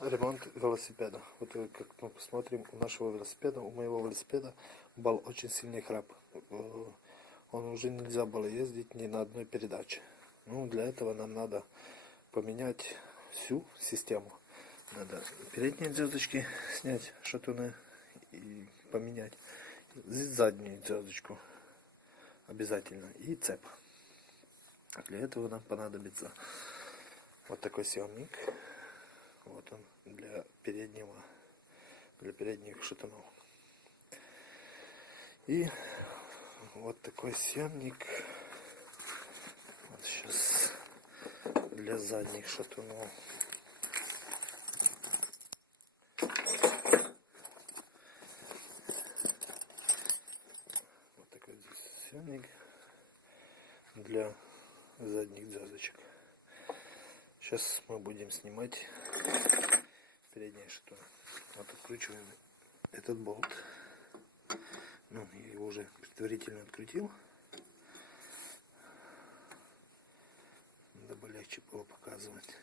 Ремонт велосипеда. Вот как мы посмотрим, у нашего велосипеда, у моего велосипеда был очень сильный храп. Он уже нельзя было ездить ни на одной передаче. Ну, для этого нам надо поменять всю систему. Надо передние звездочки снять, шатуны, и поменять. Здесь заднюю звездочку обязательно. И цепь. Для этого нам понадобится вот такой съемник. Вот он для передних шатунов. И вот такой съемник. Вот сейчас для задних шатунов. Вот такой здесь съемник для задних звездочек. Сейчас мы будем снимать передние шатуны. Вот откручиваем этот болт. Ну, я его уже предварительно открутил, дабы легче было показывать.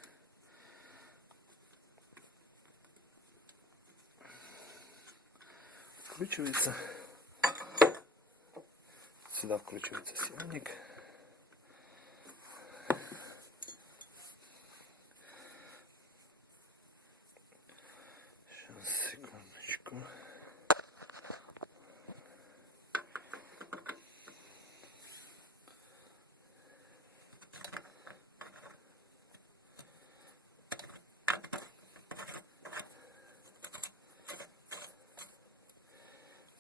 Откручивается. Сюда вкручивается съемник. Сейчас, секундочку.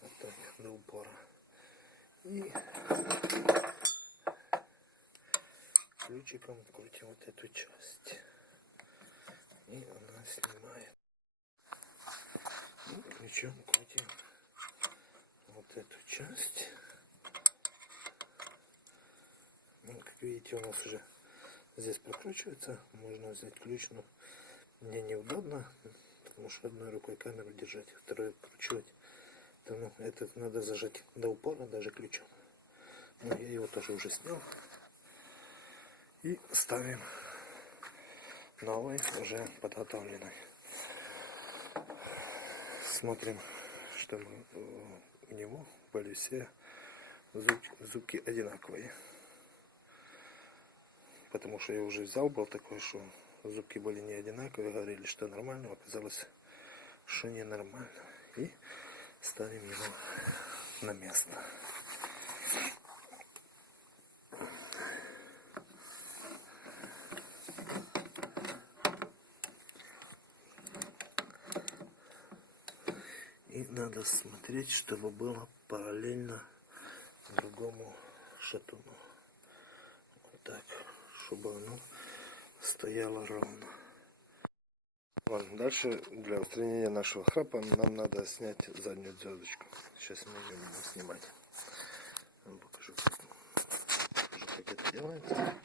Вот так, до упора. И ключиком крутим вот эту часть. И она снимает. И ключом крутим вот эту часть. Ну, как видите, у нас уже здесь прокручивается. Можно взять ключ, но мне неудобно, потому что одной рукой камеру держать, второй откручивать. Ну, это надо зажать до упора, даже ключом. Но я его тоже уже снял. И ставим новый, уже подготовленный. Смотрим, что у него были все зубки одинаковые. Потому что я уже взял, был такой, что зубки были не одинаковые, говорили, что нормально, оказалось, что не нормально. И ставим его на место. И надо смотреть, чтобы было параллельно другому шатуну. Вот так, чтобы оно стояло ровно. Ладно, дальше для устранения нашего храпа нам надо снять заднюю звездочку. Сейчас мы ее будем снимать. Я вам покажу, как это делается.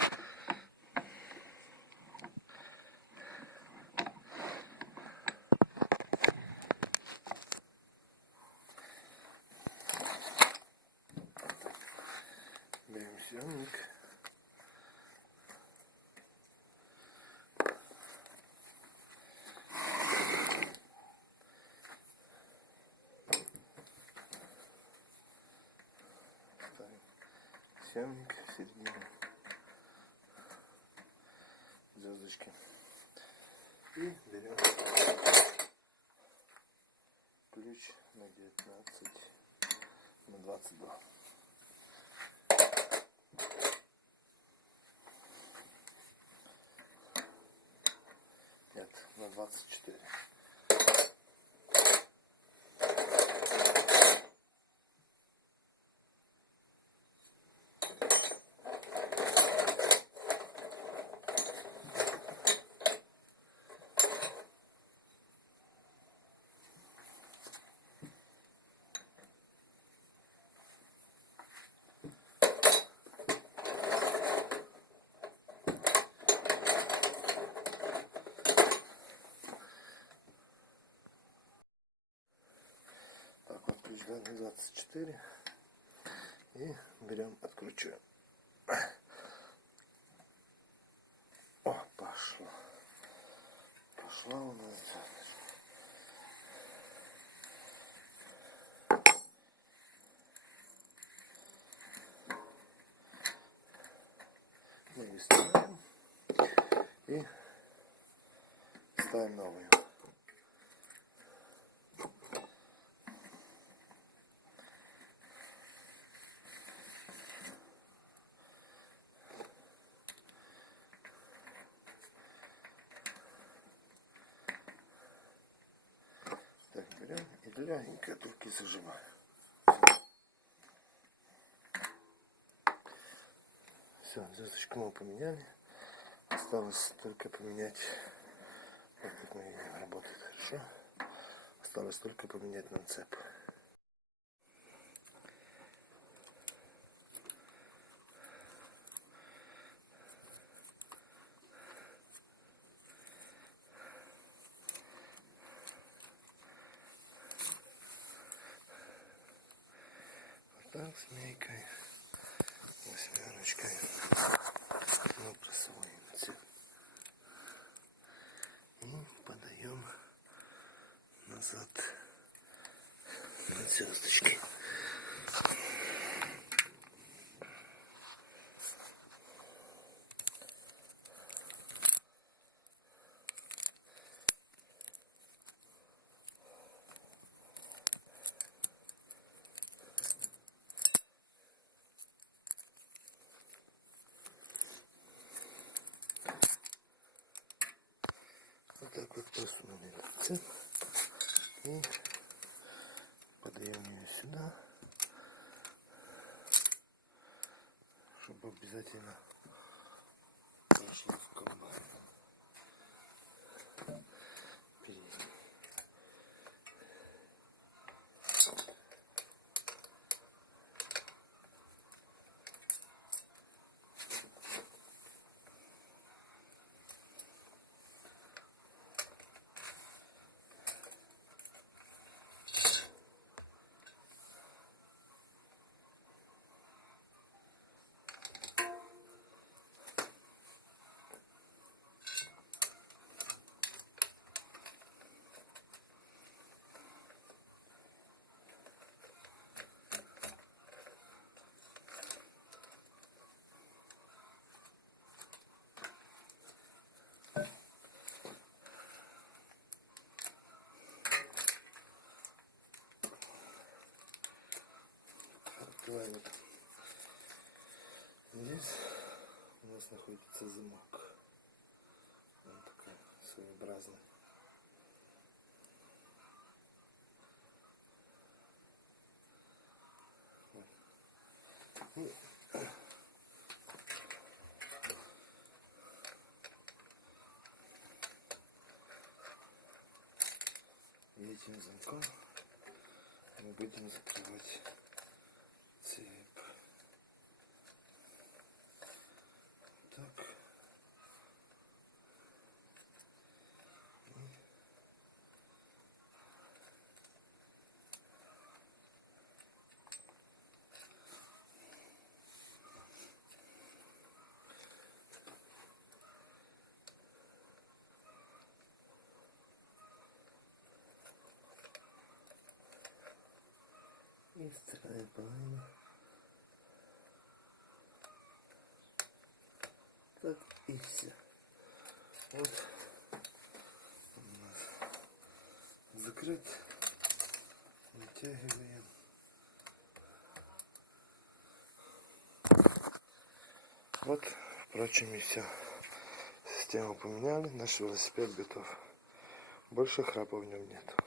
Берем съемник. Съемник в середину звездочки. И берем ключ на 19, на 22. Нет, на 24. Ключ на 24 и берем, откручиваем. О, пошло. пошла у нас. Мы ее снимаем и ставим новую. Так, берем и легенько только зажимаем. Все, звездочку мы поменяли. Осталось только поменять. Вот тут работает хорошо. Осталось только поменять на цеп. Вот так, змейкой, восьмерочкой мы просовываем цеп и подаем назад на звездочки. Вот так вот просто наверное цеп и подаем ее сюда, чтобы обязательно прошло в комбайн. Передний. Открываем. Здесь у нас находится замок. Он такой своеобразный. И этим замком мы будем закрывать цепь. Так. И вторая половина. Так и все. Вот у нас закрыть, вытягиваем. Вот, впрочем, и все. Систему поменяли, наш велосипед готов. Больше храпа в нем нет.